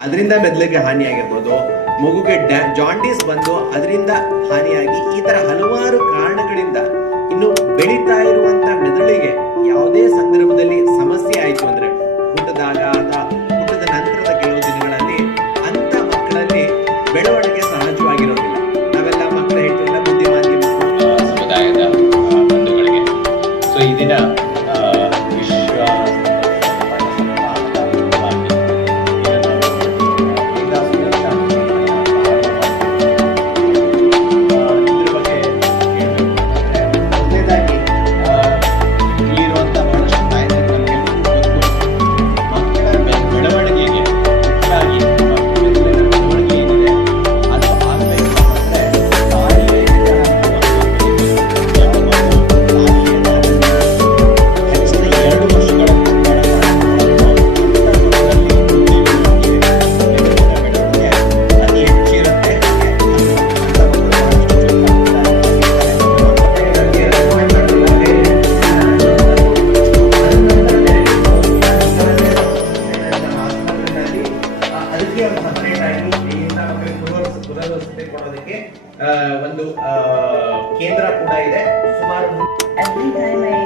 ಅದರಿಂದ ಮೆದುಳಿಗೆ ಹಾನಿಯಾಗಿರ್ಬೋದು, ಮಗುಗೆ ಜಾಂಡೀಸ್ ಬಂದು ಅದರಿಂದ ಹಾನಿಯಾಗಿ ಈ ತರ ಹಲವಾರು ಕಾರಣಗಳಿಂದ ಇನ್ನು ಬೆಳೀತಾ ಇರುವಂತ ಮೆದುಳಿಗೆ ಯಾವುದೇ ಸಂದರ್ಭದಲ್ಲಿ ಸಮಸ್ಯೆ ಆಯಿತು ಅಂದ್ರೆ ಹುಟ್ಟದಾಗ ಅಥವಾ ಹುಟ್ಟದ ನಂತರದ ಕೆಲವು ದಿನಗಳಲ್ಲಿ ಅಂತ ಮಕ್ಕಳಲ್ಲಿ ಬೆಳವಣಿಗೆ ಸಹಜವಾಗಿರೋದಿಲ್ಲ. ನಾವೆಲ್ಲ ಮಕ್ಕಳ ಹೇಳ್ತೀವಲ್ಲ ಬುದ್ಧಿಮಾಂದ್ಯ ಸಮುದಾಯದ ಬಂಧುಗಳಿಗೆ ಸೊ ಈ ದಿನ ವಿಶ್ವ ಕೊಡೋದಕ್ಕೆ ಒಂದು ಕೇಂದ್ರ ಕೂಡ ಇದೆ. ಸುಮಾರು Every time I